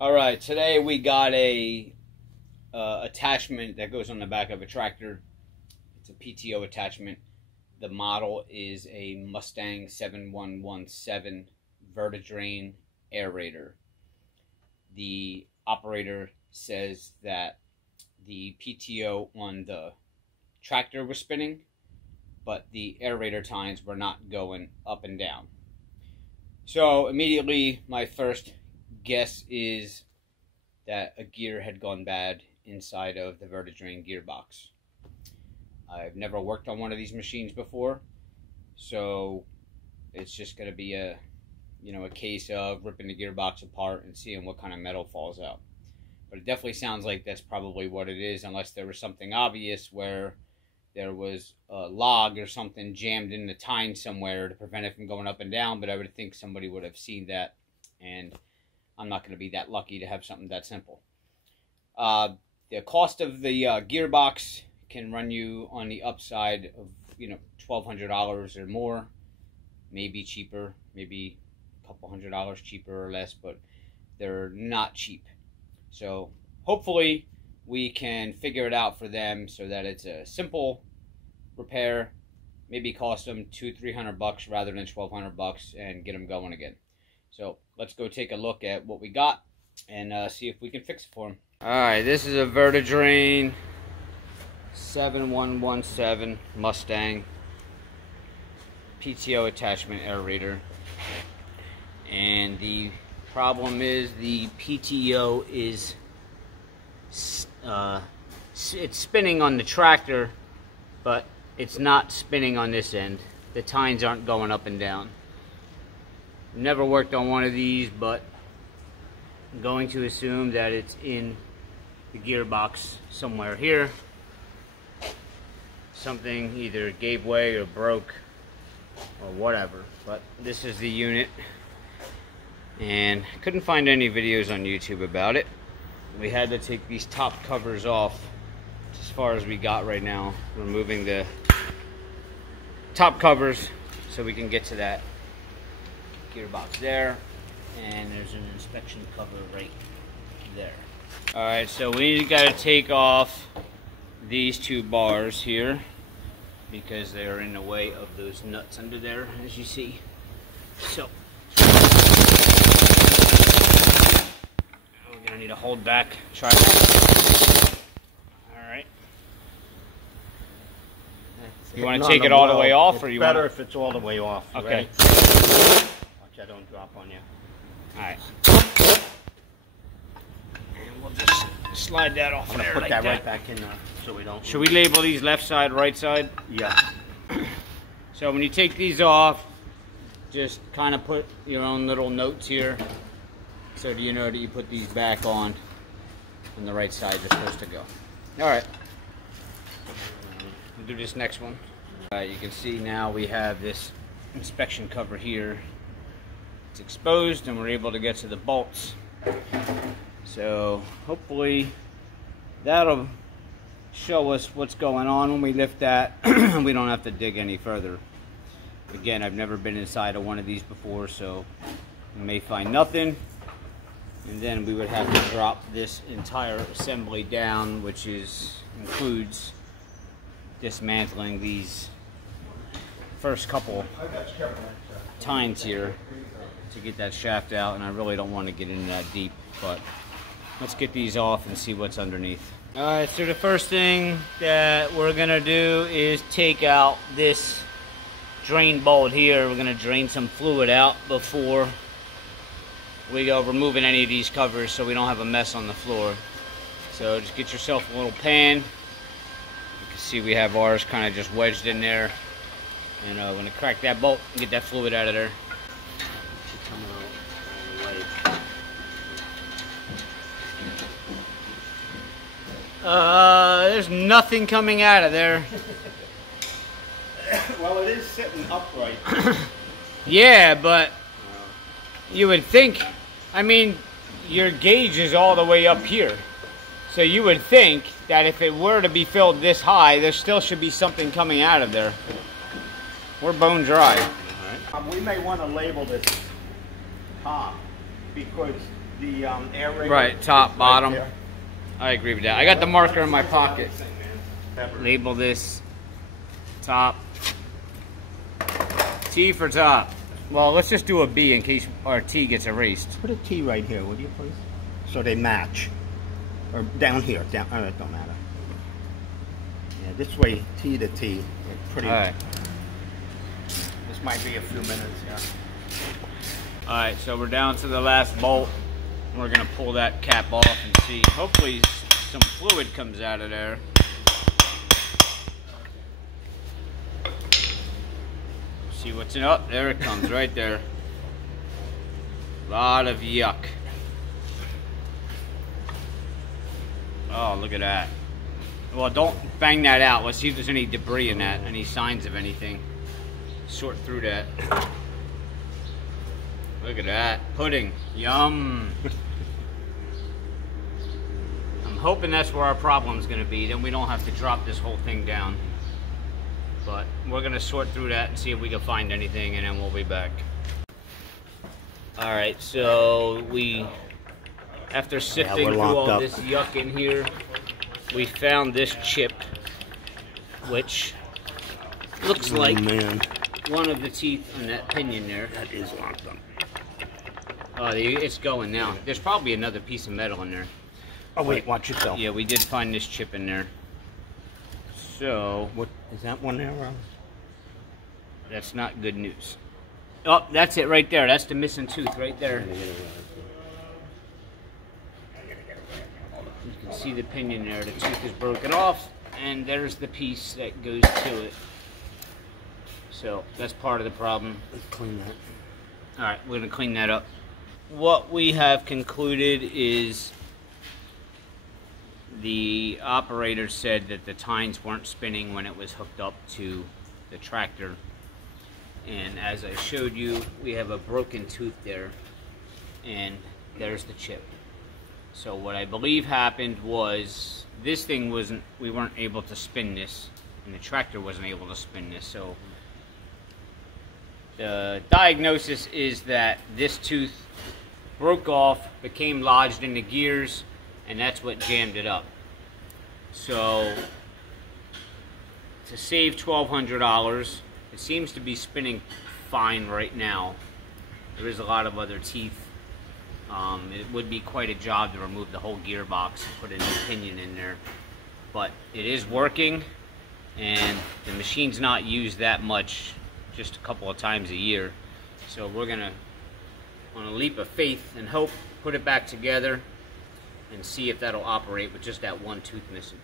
All right, today we got a attachment that goes on the back of a tractor. It's a PTO attachment. The model is a Mustang 7117 Verti-Drain Aerator. The operator says that the PTO on the tractor was spinning, but the aerator tines were not going up and down. So immediately my first guess is that a gear had gone bad inside of the Verti-Drain gearbox. I've never worked on one of these machines before, so it's just going to be a case of ripping the gearbox apart and seeing what kind of metal falls out. But it definitely sounds like that's probably what it is, unless there was something obvious where there was a log or something jammed in the tine somewhere to prevent it from going up and down. But I would think somebody would have seen that, and I'm not going to be that lucky to have something that simple. The cost of the gearbox can run you on the upside of $1,200 or more, maybe cheaper, maybe a couple $100 cheaper or less, but they're not cheap. So hopefully we can figure it out for them so that it's a simple repair, maybe cost them $200-300 rather than $1,200, and get them going again. So let's go take a look at what we got and see if we can fix it for them. Alright, this is a Verti-Drain 7117 Mustang PTO attachment aerator. And the problem is the PTO is it's spinning on the tractor, but it's not spinning on this end. The tines aren't going up and down. Never worked on one of these, but I'm going to assume that it's in the gearbox somewhere here. Something either gave way or broke or whatever. But this is the unit, and couldn't find any videos on YouTube about it. We had to take these top covers off. As far as we got right now, removing the top covers so we can get to that gearbox there, and there's an inspection cover right there. Alright, so we got to take off these two bars here because they are in the way of those nuts under there, as you see. So we're gonna need to hold back, try that. Alright. You want to take it all the way off, or you want? Better if it's all the way off. Okay. Right? Watch I don't drop on you. Alright. And we'll just slide that off there. Put like that right back in there so we don't. Should we label these left side, right side? Yeah. So when you take these off, just kind of put your own little notes here so that you know that you put these back on the right side they're supposed to go. Alright. We'll do this next one. You can see now we have this inspection cover here. It's exposed and we're able to get to the bolts. So hopefully that'll show us what's going on when we lift that. We don't have to dig any further. Again, I've never been inside of one of these before, so we may find nothing. And then we would have to drop this entire assembly down, which includes dismantling these first couple tines here to get that shaft out, and I really don't want to get in that deep, but let's get these off and see what's underneath. Alright, so the first thing that we're gonna do is take out this drain bolt here. We're gonna drain some fluid out before we go removing any of these covers so we don't have a mess on the floor. So just get yourself a little pan. You can see we have ours kind of just wedged in there, and we're gonna crack that bolt and get that fluid out of there. There's nothing coming out of there. Well, it is sitting upright. Yeah, but you would think, I mean, your gauge is all the way up here. So you would think that if it were to be filled this high, there still should be something coming out of there. We're bone dry. We may want to label this top because The aerator. Right, top, is bottom. there. I agree with that. I got the marker in my pocket. Label this top. T for top. Well, let's just do a B in case our T gets erased. Put a T right here, would you please? So they match. Or down here. Down. Oh, it don't matter. Yeah, this way, T to T. Pretty. All right. This might be a few minutes. Yeah. All right, so we're down to the last bolt. We're gonna pull that cap off and see. Hopefully, some fluid comes out of there. See what's in? Oh, there it comes, right there. A lot of yuck. Oh, look at that. Well, don't bang that out. Let's see if there's any debris in that, any signs of anything. Sort through that. Look at that. Pudding. Yum. I'm hoping that's where our problem's going to be. Then we don't have to drop this whole thing down. But we're going to sort through that and see if we can find anything, and then we'll be back. Alright, so after sifting through all this yuck in here, we found this chip, which looks like one of the teeth on that pinion there. That is locked up. Oh, it's going now. There's probably another piece of metal in there. Oh wait, watch yourself. Yeah, we did find this chip in there. So, What is that one there, Ron? that's not good news. Oh, that's it right there. That's the missing tooth right there. You can see the pinion there. The tooth is broken off, and there's the piece that goes to it. So, that's part of the problem. Let's clean that. Alright, we're going to clean that up. What we have concluded is the operator said that the tines weren't spinning when it was hooked up to the tractor. And as I showed you, we have a broken tooth there. And there's the chip. So what I believe happened was this thing we weren't able to spin this. And the tractor wasn't able to spin this. So the diagnosis is that this tooth broke off, became lodged in the gears, and that's what jammed it up. So to save $1,200, it seems to be spinning fine right now. There is a lot of other teeth. It would be quite a job to remove the whole gearbox and put a new pinion in there, but it is working, and the machine's not used that much, just a couple of times a year. So we're gonna, on a leap of faith and hope, put it back together and see if that'll operate with just that one tooth missing.